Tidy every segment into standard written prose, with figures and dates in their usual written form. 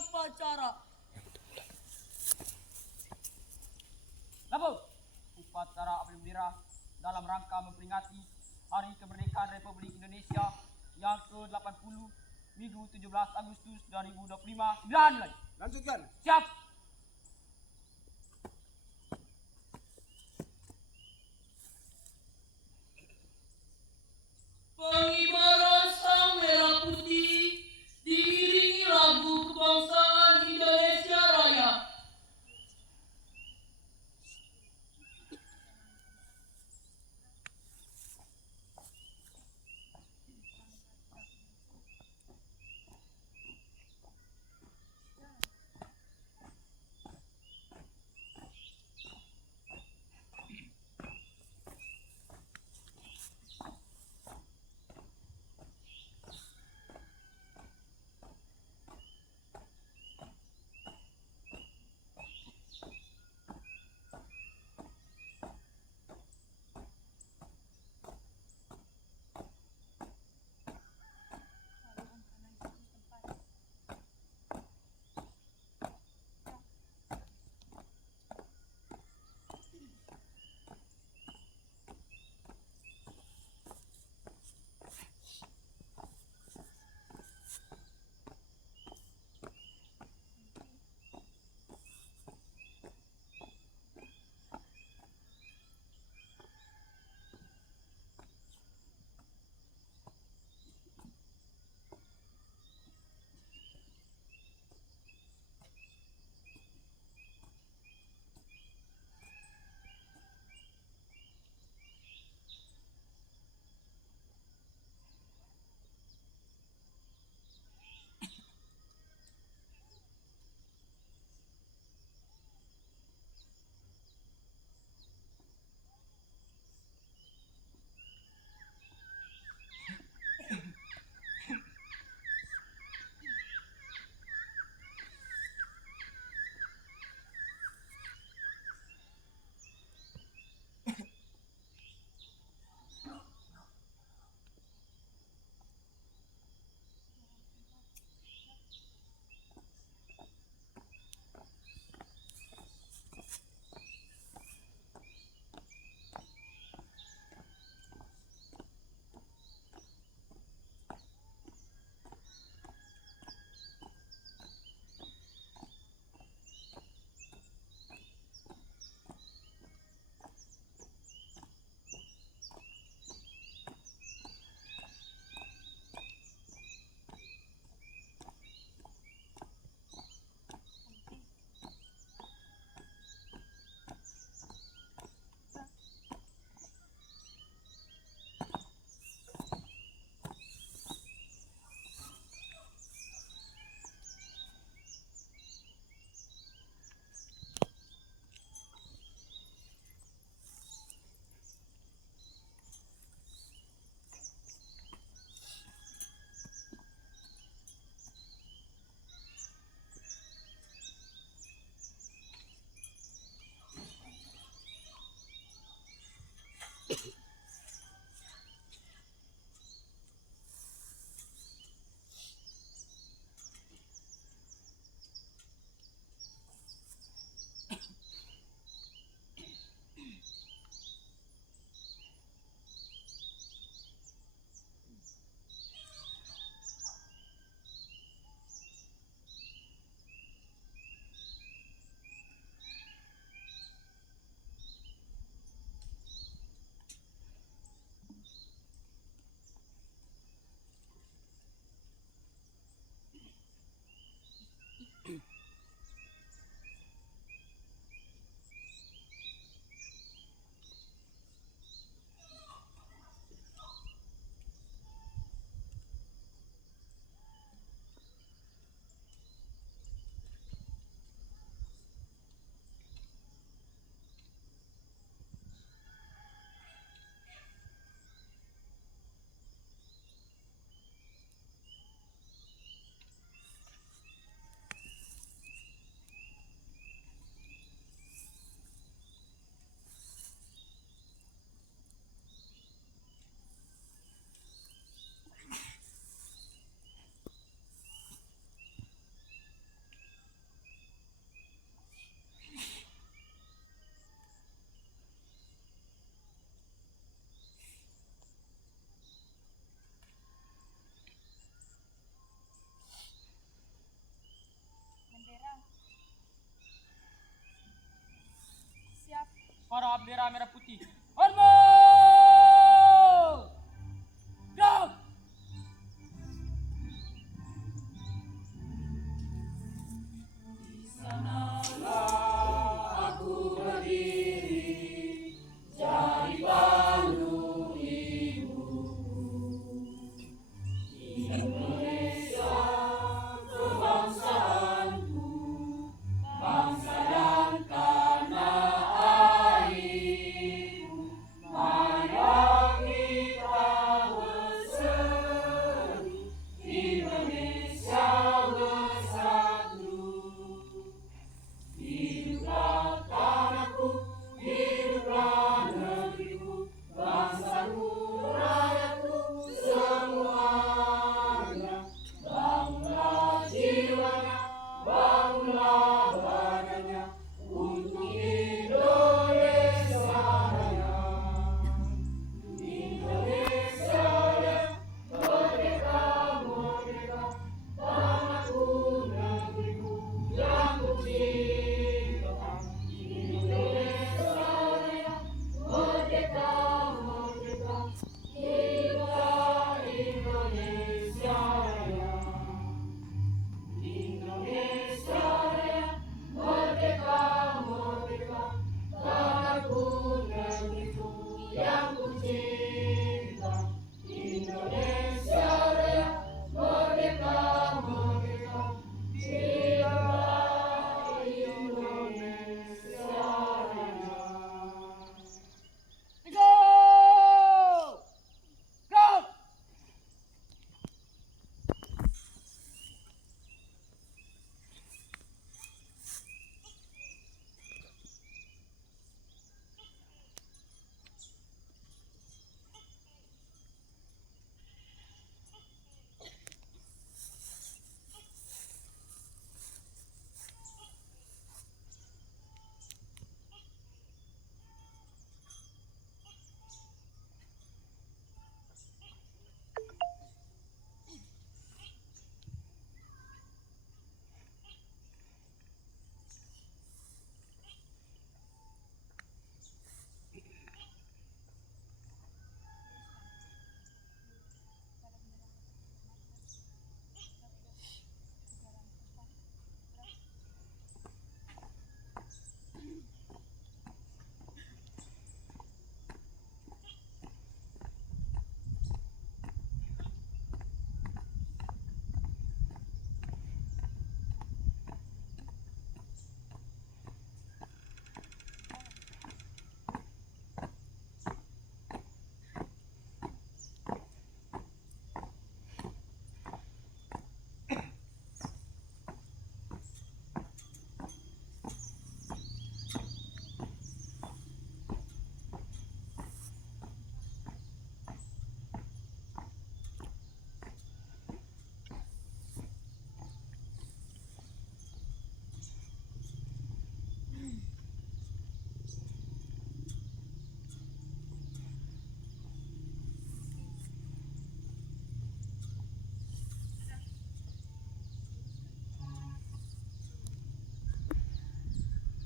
upacara. Labu, upacara apel bendera dalam rangka memperingati Hari Kemerdekaan Republik Indonesia yang ke-80 Minggu 17 Agustus 2025. Dimulai. Lanjutkan. Siap. Pengibaran sang merah putih diiringi lagu kebangsaan Indonesia Raya. para bendera merah putih. Hormat! Gerak!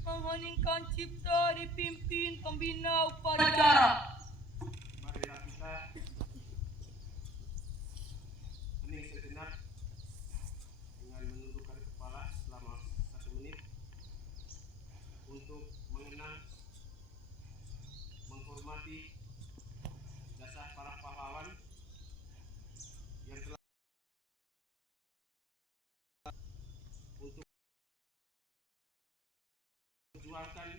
Mengheningkan cipta dipimpin pembina upacara. Marilah kita hening sejenak dengan menundukkan kepala selama 1 menit untuk mengenang, menghormati jasa para pahlawan yang telah untuk memperjuangkan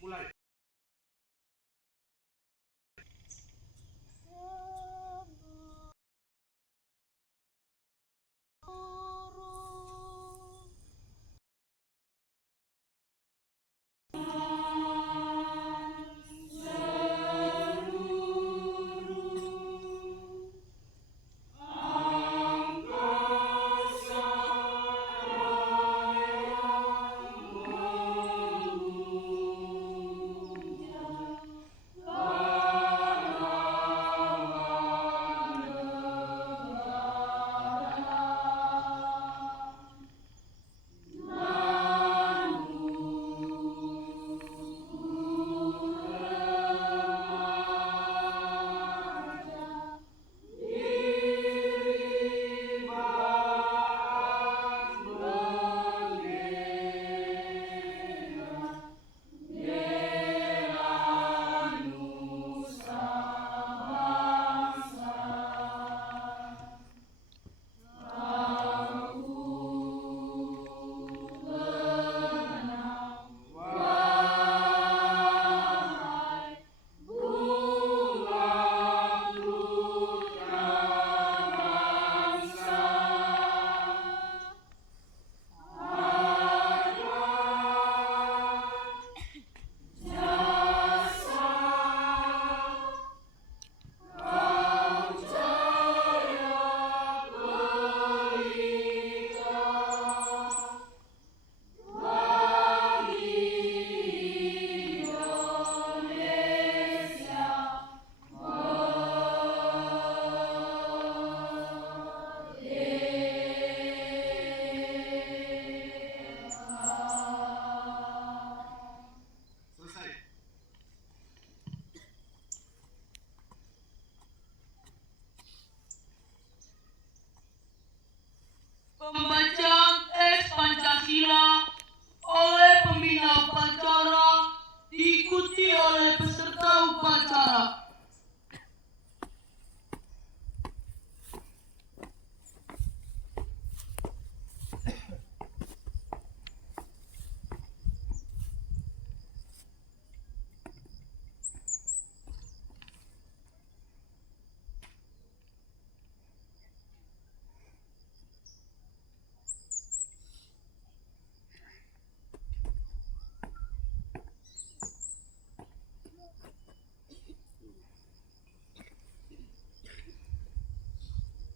mulai.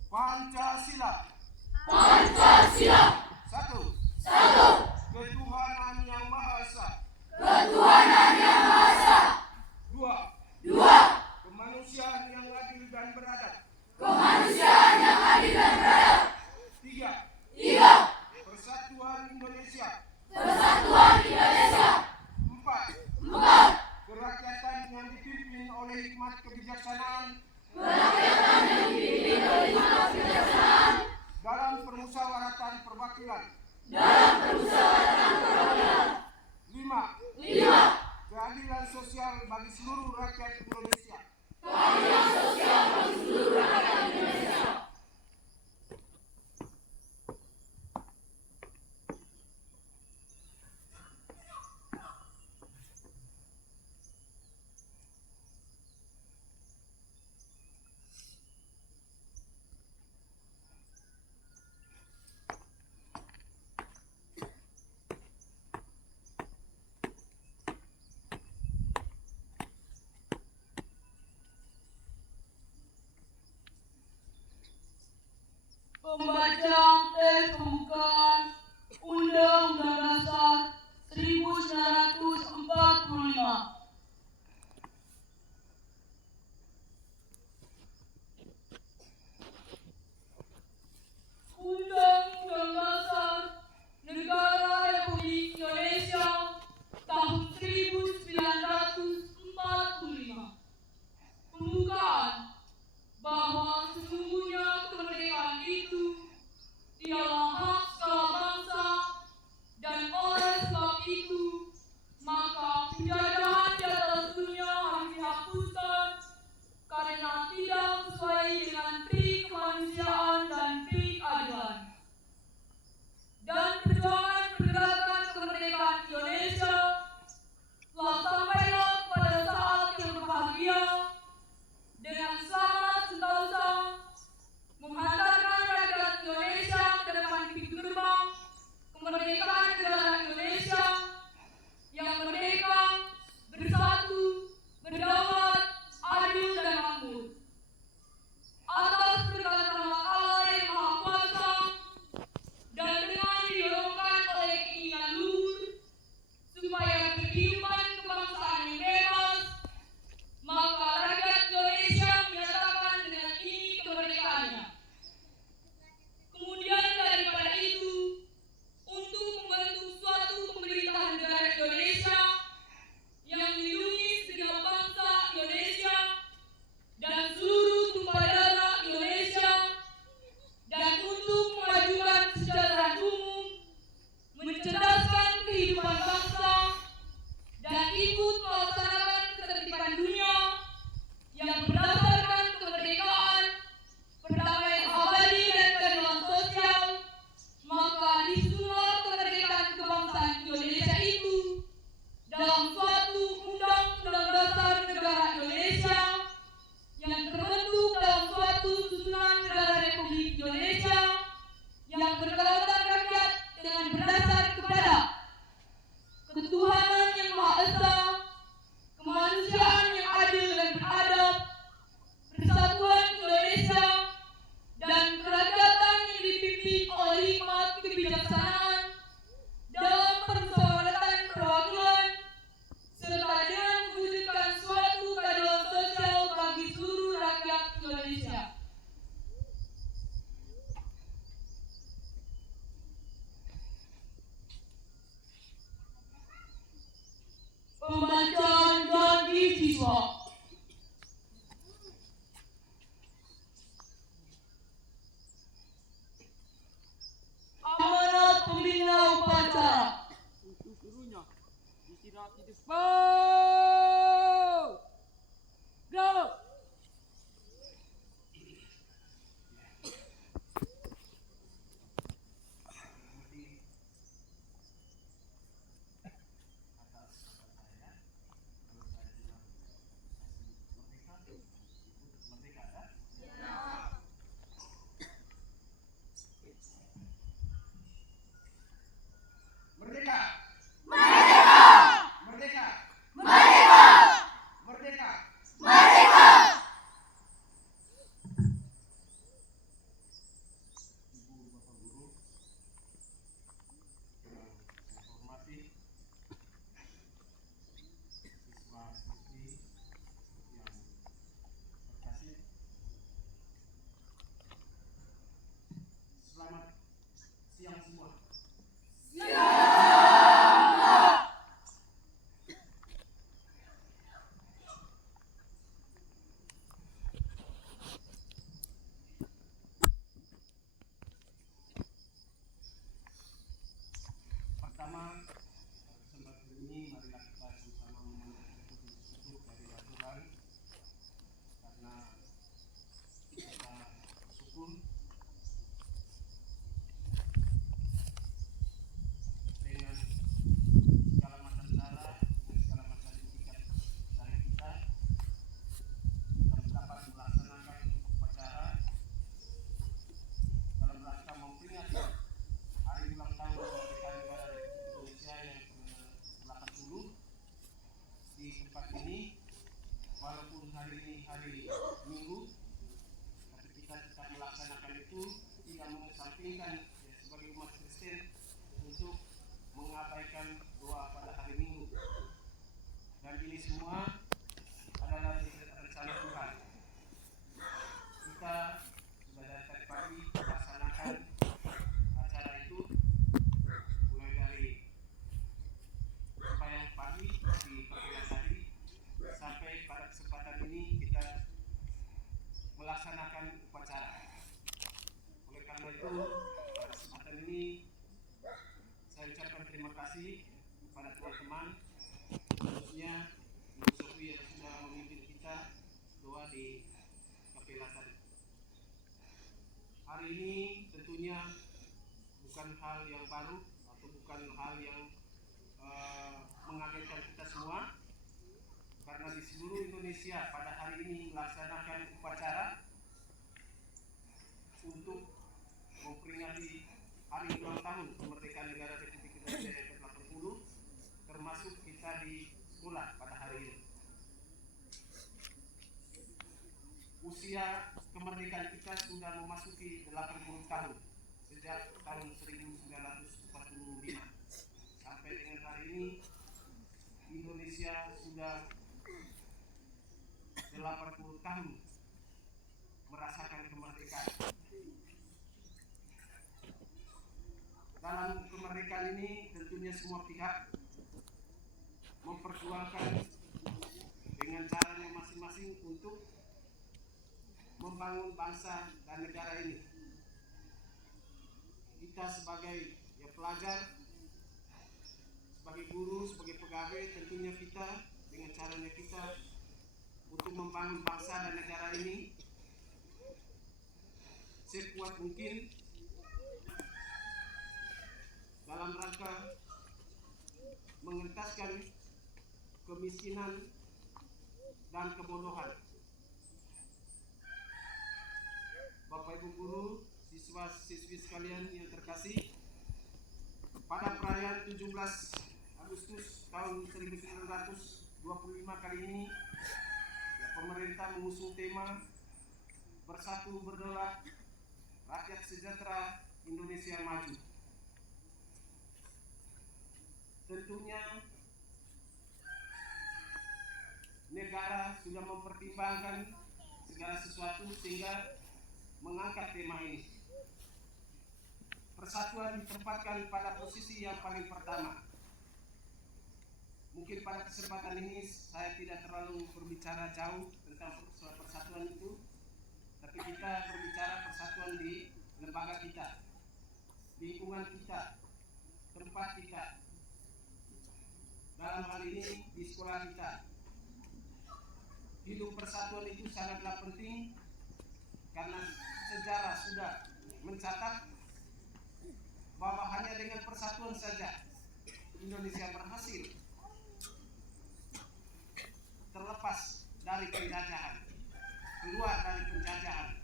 Pancasila. Pancasila. Satu. Satu. Ketuhanan Yang Maha Esa. Ketuhanan Yang Maha Esa. Dua. Dua. Kemanusiaan yang adil dan beradab. Kemanusiaan yang adil dan beradab. Tiga. Tiga. Persatuan Indonesia. Persatuan Indonesia. Empat. Empat. Kerakyatan yang dipimpin oleh hikmat kebijaksanaan Kerakyatan yang dipimpin oleh hikmat kebijaksanaan dalam permusyawaratan perwakilan. dalam permusyawaratan perwakilan. Lima. Lima. Keadilan sosial bagi seluruh rakyat Indonesia. Keadilan sosial bagi seluruh rakyat Indonesia. Pembacaan teks pembukaan Undang-Undang Dasar 1945. Undang-Undang Dasar Negara Republik Indonesia tahun 1945. Pembukaan bahwa sesungguhnya kemerdekaan itu ialah hak segala bangsa, dan oleh sebab itu maka penjajahan di atas dunia harus dihapuskan karena tidak sesuai dengan prinsip kemanusiaan dan prinsip keadilan. Dan perjuangan pergerakan kemerdekaan Indonesia telah sampailah pada saat yang berbahagia dengan selamat sentosa menghantarkan rakyat Indonesia ke depan pintu gerbang kemerdekaan negara Indonesia yang merdeka, bersatu, berdaulat, adil dan makmur. Atas berkat rahmat Allah yang Maha Kuasa dan dengan didorongkan oleh keinginan luhur supaya kehidupan kebangsaan yang bebas, maka rakyat Indonesia menyatakan dengan ini kemerdekaannya. Kemudian daripada itu, untuk membentuk suatu pemerintahan negara Indonesia yang melindungi segenap bangsa Indonesia dan seluruh tumpah darah Indonesia, dan untuk memajukan kesejahteraan umum, mencerdaskan kehidupan bangsa, dan ikut melaksanakan ketertiban dunia yang berdasarkan kemerdekaan, perdamaian abadi dan keadilan sosial, maka disusunlah kemerdekaan kebangsaan Indonesia itu dalam suatu Undang-Undang Dasar Negara Indonesia yang terbentuk dalam suatu susunan negara Republik Indonesia yang berkedaulatan rakyat dengan berdasar kepada ketuhanan yang Maha Esa, kemanusiaan yang adil dan beradab, persatuan Indonesia, dan kerakyatan yang dipimpin oleh hikmat kebijaksanaan dalam permusyawaratan perwakilan, serta dengan mewujudkan suatu keadilan sosial bagi seluruh rakyat Indonesia. Pembacaan janji siswa. Amanat pembina upacara. Untuk seluruhnya istirahat di depan. Go! Merdeka! Merdeka! Merdeka! Merdeka! Merdeka! Merdeka! pentingkan ya, sebagai umat Kristen untuk mengabaikan doa pada hari Minggu. Dan ini semua adalah rencana Tuhan. Kita sudah dari tadi pagi melaksanakan acara itu, mulai dari sembahyang pagi di Papila tadi sampai pada kesempatan ini kita melaksanakan upacara. Oleh karena itu, pada kesempatan ini saya ucapkan terima kasih kepada teman-teman, khususnya Ibu Sofi yang sudah memimpin kita doa di Kapela tadi. Hari ini tentunya bukan hal yang baru atau bukan hal yang mengagetkan kita semua, karena di seluruh Indonesia pada hari ini melaksanakan upacara untuk memperingati hari ulang tahun kemerdekaan negara Republik Indonesia yang ke-80, termasuk kita di sekolah pada hari ini. Usia kemerdekaan kita sudah memasuki 80 tahun sejak tahun 1945 sampai dengan hari ini. Indonesia sudah 80 tahun merasakan kemerdekaan. Dalam kemerdekaan ini tentunya semua pihak memperjuangkan dengan caranya masing-masing untuk membangun bangsa dan negara ini. Kita sebagai pelajar, sebagai guru, sebagai pegawai, tentunya kita dengan caranya kita untuk membangun bangsa dan negara ini sekuat mungkin dalam rangka mengentaskan kemiskinan dan kebodohan. Bapak Ibu guru, siswa-siswi sekalian yang terkasih, pada perayaan 17 Agustus tahun 1925 kali ini, pemerintah mengusung tema Bersatu Berdaulat, Rakyat Sejahtera, Indonesia Maju. Tentunya negara sudah mempertimbangkan segala sesuatu sehingga mengangkat tema ini. Persatuan ditempatkan pada posisi yang paling pertama. Mungkin pada kesempatan ini saya tidak terlalu berbicara jauh tentang persatuan itu, tapi kita berbicara persatuan di lembaga kita, lingkungan kita, tempat kita. Dalam hal ini di sekolah kita. Hidup persatuan itu sangatlah penting karena sejarah sudah mencatat bahwa hanya dengan persatuan saja Indonesia berhasil terlepas dari penjajahan, keluar dari penjajahan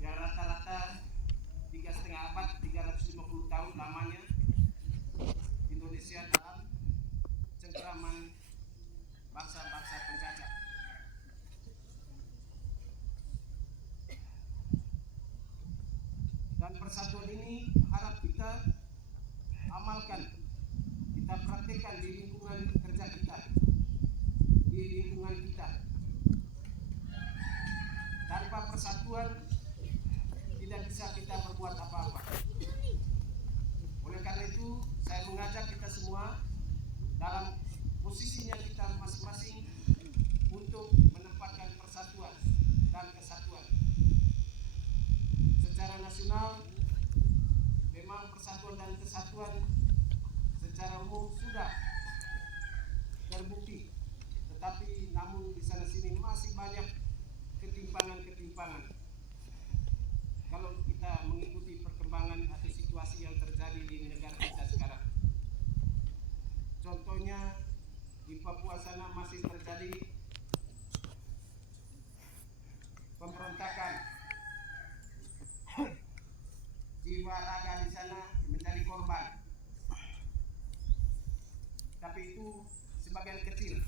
yang rata-rata 3,5 abad, 350 tahun lamanya Indonesia dalam cengkraman bangsa-bangsa penjajah. Dan persatuan ini harap kita amalkan, kita praktekkan di lingkungan kerja kita, di lingkungan kita. Tanpa persatuan tidak bisa kita berbuat apa-apa. Oleh karena itu saya mengajak kita semua dalam posisinya kita masing-masing untuk menempatkan persatuan dan kesatuan. Secara nasional memang persatuan dan kesatuan secara umum sudah terbukti, tetapi namun di sana sini masih banyak ketimpangan-ketimpangan. Kalau kita mengikuti perkembangan atau situasi yang terjadi di negara kita sekarang, contohnya di Papua sana masih terjadi pemberontakan, jiwa raga di sana menjadi korban. Tapi itu sebagian kecil.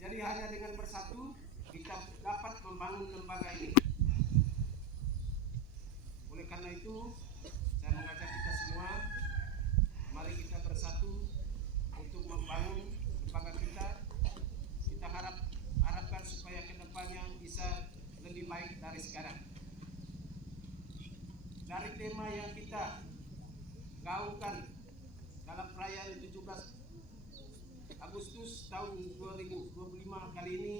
Jadi hanya dengan bersatu kita dapat membangun membangun lembaga ini. Oleh karena itu, saya mengajak kita semua, mari kita bersatu untuk membangun lembaga kita. Kita harapkan supaya kedepannya bisa lebih baik dari sekarang. Dari tema yang kita gaungkan dalam perayaan 17 Agustus tahun 2025 kali ini,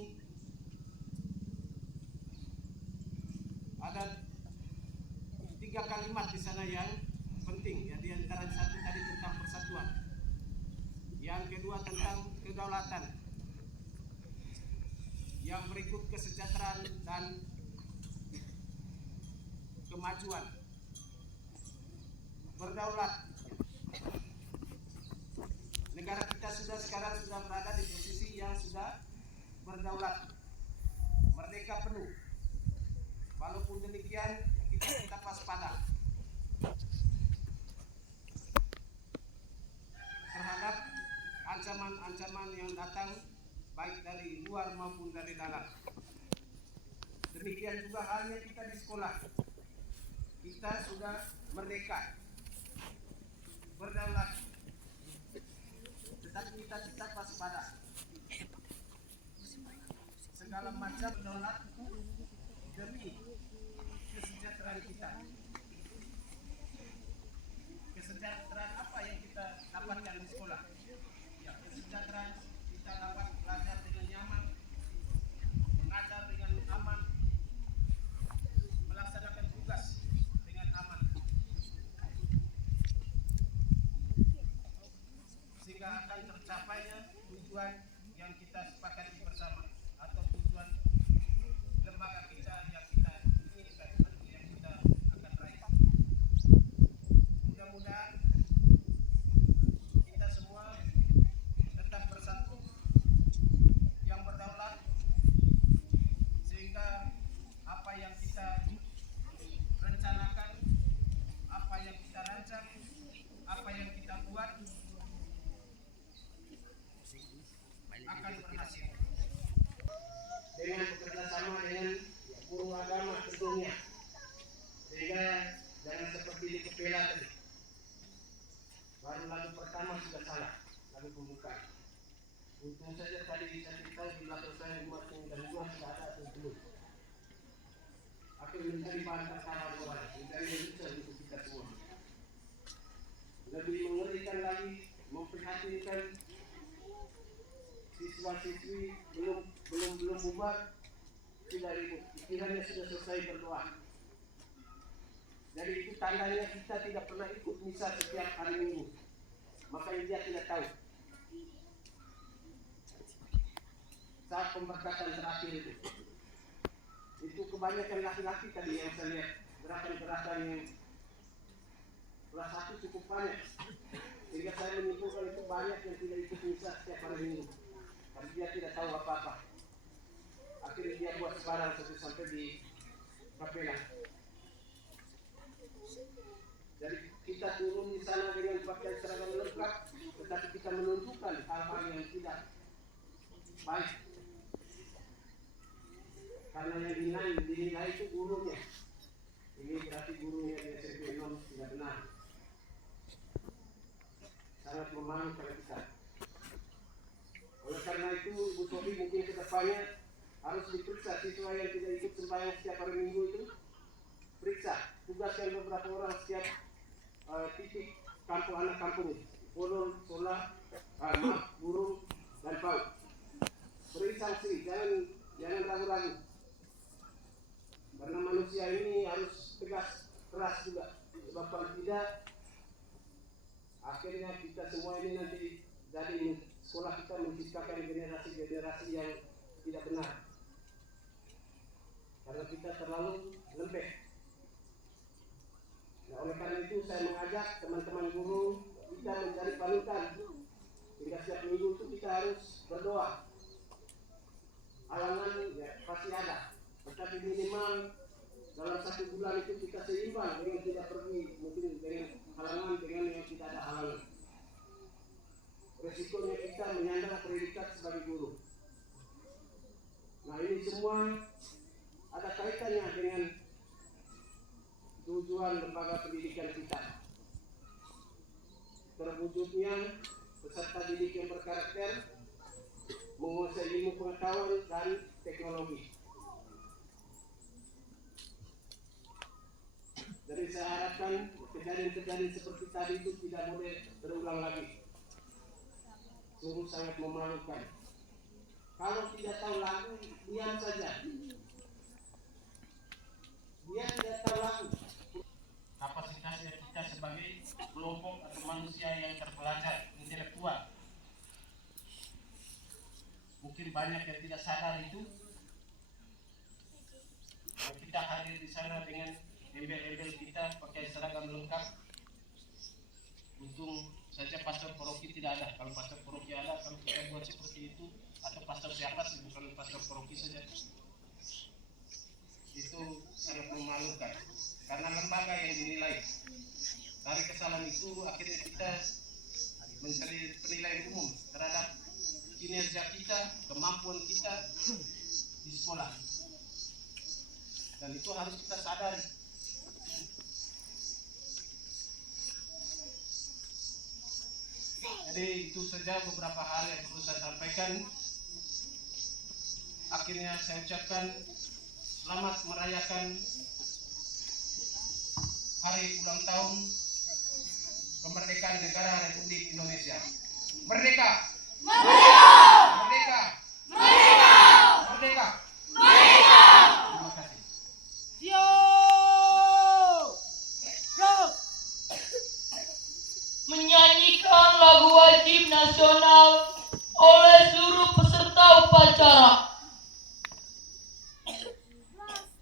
ada 3 kalimat di sana yang penting, ya, di antara satu tadi tentang persatuan, yang kedua tentang kedaulatan, yang berikut kesejahteraan dan kemajuan. Berdaulat. Negara kita sekarang sudah berada di posisi yang sudah berdaulat, merdeka penuh. Walaupun demikian, kita tetap waspada terhadap ancaman-ancaman yang datang baik dari luar maupun dari dalam. Demikian juga halnya kita di sekolah. Kita sudah merdeka, berdaulat, tetapi kita tetap waspada. Segala macam berdaulat demi kesejahteraan kita. Kesejahteraan apa yang kita dapatkan di sekolah? Ya, kesejahteraan kita dapat belajar dengan nyaman, mengajar dengan aman, melaksanakan tugas dengan aman, sehingga akan tercapainya tujuan yang kita sepakati bersama, atau tujuan lembaga kita yang kita inginkan, yang kita akan raih. Mudah-mudahan kita semua tetap bersatu, yang berdaulat, sehingga apa yang kita rencanakan, apa yang kita rancang, apa yang kita buat akan berhasil. Dengan bekerjasama dengan guru agama tentunya, sehingga jangan seperti di Kepela tadi, baru lagu pertama sudah salah, lagu pembukaan. Untung saja tadi saya beritahu di belakang saya umat dan luar sudah ada atau belum. Aku mencari bahan pertama luar, mencari yang bisa untuk kita semua. Lebih mengerikan lagi, memprihatinkan, siswa-siswi belum bubar, sudah ribut, pikirannya sudah selesai berdoa. Jadi itu tandanya kita tidak pernah ikut misa setiap hari Minggu, makanya dia tidak tahu. Saat pemberkatan terakhir itu kebanyakan laki-laki tadi yang saya lihat, gerakan-gerakan yang kelas 1 cukup banyak, sehingga saya menyimpulkan itu banyak yang tidak ikut misa setiap hari Minggu. Tapi dia tidak tahu apa-apa. Akhirnya dia buat sebarang sampai di Kapela. Jadi kita turun di sana dengan pakai seragam lengkap, tetapi kita menunjukkan hal-hal yang tidak baik. Karena yang dinilai itu gurunya. Ini berarti gurunya di SMP 6 tidak benar. Sangat memalukan kita. Oleh karena itu, Bu Sofi mungkin ke depannya harus diperiksa siswa yang tidak ikut sembahyang setiap hari Minggu itu. Periksa, tugaskan beberapa orang setiap titik kampung, anak kampung, Polon, Sola, Burung, dan Pau. Beri sanksi, jangan ragu-ragu. Karena manusia ini harus tegas, keras juga. Sebab kalau tidak, akhirnya kita semua ini nanti jadi sekolah kita menciptakan generasi-generasi yang tidak benar. Karena kita terlalu lembek. Nah, oleh karena itu saya mengajak teman-teman guru kita mencari panutan. Hingga setiap minggu itu kita harus berdoa. Halangan ya pasti ada. Tetapi minimal dalam 1 bulan itu kita seimbang dengan tidak pergi mungkin dengan halangan dengan yang tidak ada halangan. Resikonya kita menyandang predikat sebagai guru. Nah ini semua kemajuan lembaga pendidikan kita. Terwujudnya peserta didik yang berkarakter, menguasai ilmu pengetahuan dan teknologi. Jadi saya harapkan kejadian-kejadian seperti tadi itu tidak boleh terulang lagi. Sungguh sangat memalukan. Kalau tidak tahu lagu, diam saja. Dia tidak tahu lagu. Kapasitasnya kita sebagai kelompok atau manusia yang terpelajar, intelektual. Mungkin banyak yang tidak sadar itu. Kita hadir di sana dengan embel-embel kita pakai seragam lengkap. Untung saja pastor paroki tidak ada. Kalau pastor paroki ada, kalau kita buat seperti itu, atau pastor siapa sih, bukan pastor paroki saja, itu sangat memalukan. Karena lembaga yang dinilai. Dari kesalahan itu akhirnya kita mencari penilaian umum terhadap kinerja kita, kemampuan kita di sekolah. Dan itu harus kita sadari. Jadi itu saja beberapa hal yang perlu saya sampaikan. Akhirnya saya ucapkan selamat merayakan hari ulang tahun kemerdekaan negara Republik Indonesia. Merdeka! Merdeka! Merdeka! Merdeka! Merdeka! Merdeka! Terima kasih. Menyanyikan lagu wajib nasional oleh seluruh peserta upacara. 17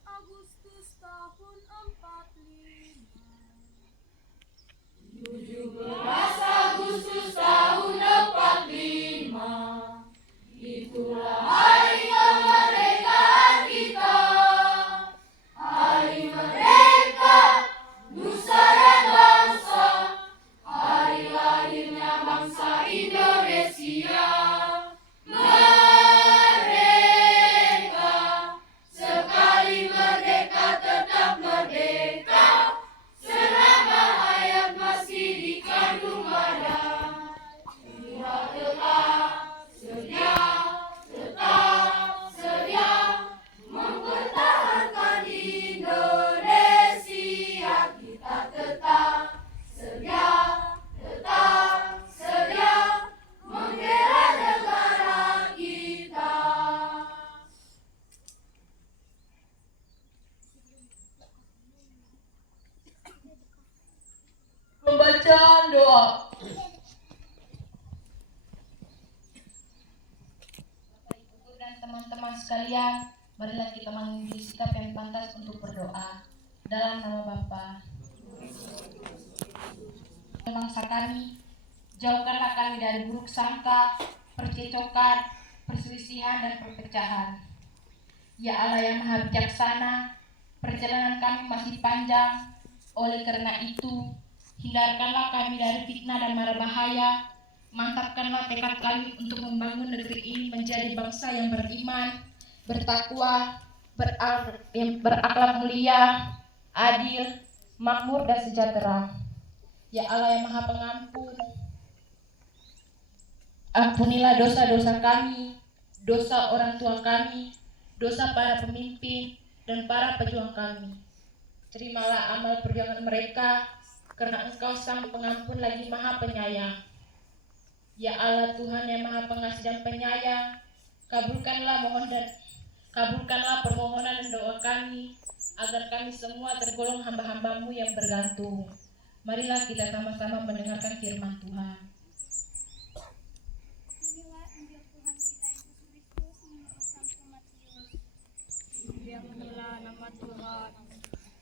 Agustus tahun 45. 17 Agustus tahun 45. Itulah hari kemerdekaan kita. Hari merdeka, nusa dan bangsa. Hari lahirnya bangsa Indonesia. Merdeka, sekali merdeka tetap merdeka. Selama hayat masih dikandung badan. Kita tetap sedia mempertahankan Indonesia. Kita tetap sedia membela negara kita. Pembacaan doa. Bapak Ibu Guru dan teman-teman sekalian, marilah kita mengambil sikap yang pantas untuk berdoa. Dalam nama Bapa, bangsa kami, jauhkanlah kami dari buruk sangka, percecokan, perselisihan, dan perpecahan. Ya Allah yang Maha Bijaksana, perjalanan kami masih panjang. Oleh karena itu, hindarkanlah kami dari fitnah dan mara bahaya. Mantapkanlah tekad kami untuk membangun negeri ini menjadi bangsa yang beriman, bertakwa, berakhlak mulia, adil, makmur, dan sejahtera. Ya Allah yang Maha Pengampun, ampunilah dosa-dosa kami, dosa orang tua kami, dosa para pemimpin, dan para pejuang kami. Terimalah amal perjuangan mereka, karena Engkau Sang Pengampun lagi Maha Penyayang. Ya Allah Tuhan yang Maha Pengasih dan Penyayang, kabulkanlah permohonan dan doa kami, agar kami semua tergolong hamba-hamba-Mu yang bergantung. Marilah kita sama-sama mendengarkan firman Tuhan. Inilah Injil Tuhan kita Yesus Kristus menurut Santo Matius. Dimuliakanlah nama Tuhan.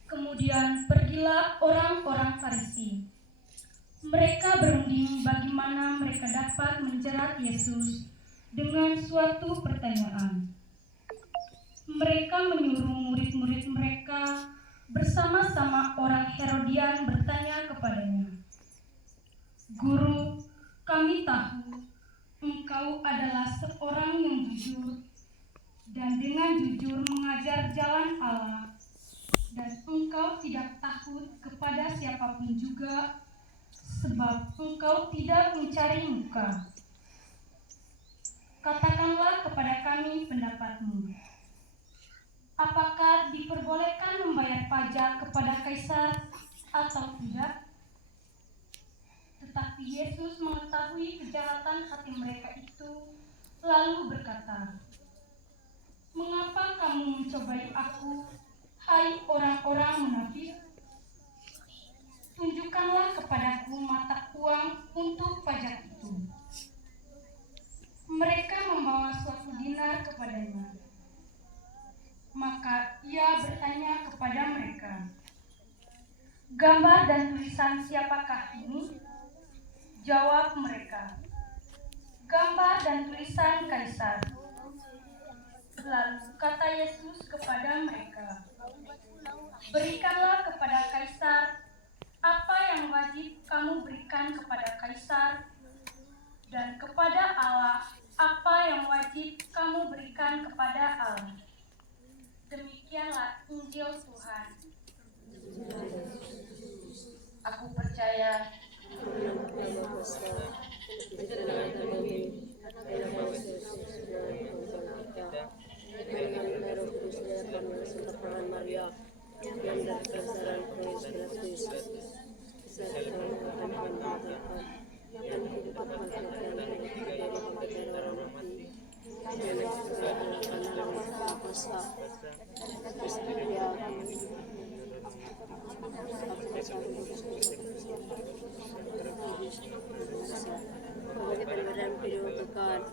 Kemudian pergilah orang-orang Farisi. Mereka berunding bagaimana mereka dapat menjerat Yesus dengan suatu pertanyaan. Mereka menyuruh murid-murid mereka bersama-sama orang Herodian bertanya kepadanya, "Guru, kami tahu Engkau adalah seorang yang jujur dan dengan jujur mengajar jalan Allah, dan Engkau engkau tidak takut kepada siapapun juga, sebab engkau tidak mencari muka. Katakanlah kepada kami pendapatmu. Apakah diperbolehkan membayar pajak kepada kaisar atau tidak? Tetapi Yesus mengetahui kejahatan hati mereka itu, lalu berkata, "Mengapa kamu mencobai aku, hai orang-orang munafik? Tunjukkanlah kepadaku mata uang untuk pajak itu." Mereka membawa suatu dinar kepadanya. Maka ia bertanya kepada mereka, "Gambar dan tulisan siapakah ini?" Jawab mereka, "Gambar dan tulisan Kaisar." Lalu kata Yesus kepada mereka, "Berikanlah kepada Kaisar apa yang wajib kamu berikan kepada Kaisar, dan kepada Allah apa yang wajib kamu berikan kepada Allah." Demikianlah Injil Tuhan. Aku percaya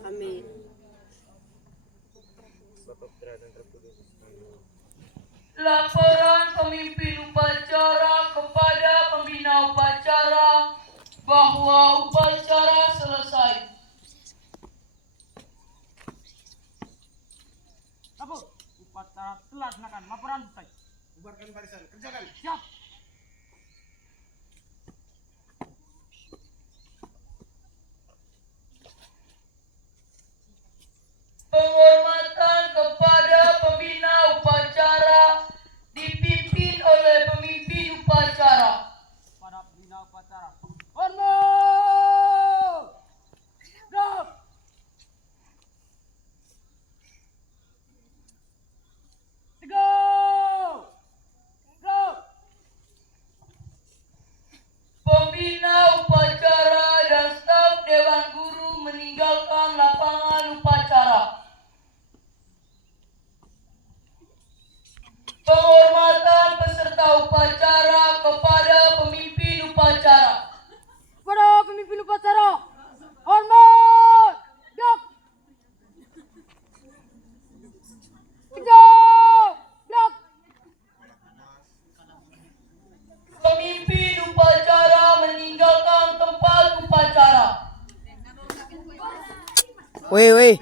Amin. Laporan pemimpin upacara kepada pembina upacara bahwa upacara selesai. Apa? Upacara telah dilaksanakan. Laporan selesai. Bubarkan barisan, kerjakan. Siap. Penghormatan kepada pembina upacara dipimpin oleh pemimpin upacara. Pada pembina upacara. Hormat! Gerak! Tegak! Gerak! Pembina upacara dan staf Dewan Guru meninggalkan lapangan upacara. Penghormatan peserta upacara kepada pemimpin upacara. Pada pemimpin upacara. Hormat! Gerak! Tegak! Gerak! Pemimpin upacara meninggalkan tempat upacara. Weh.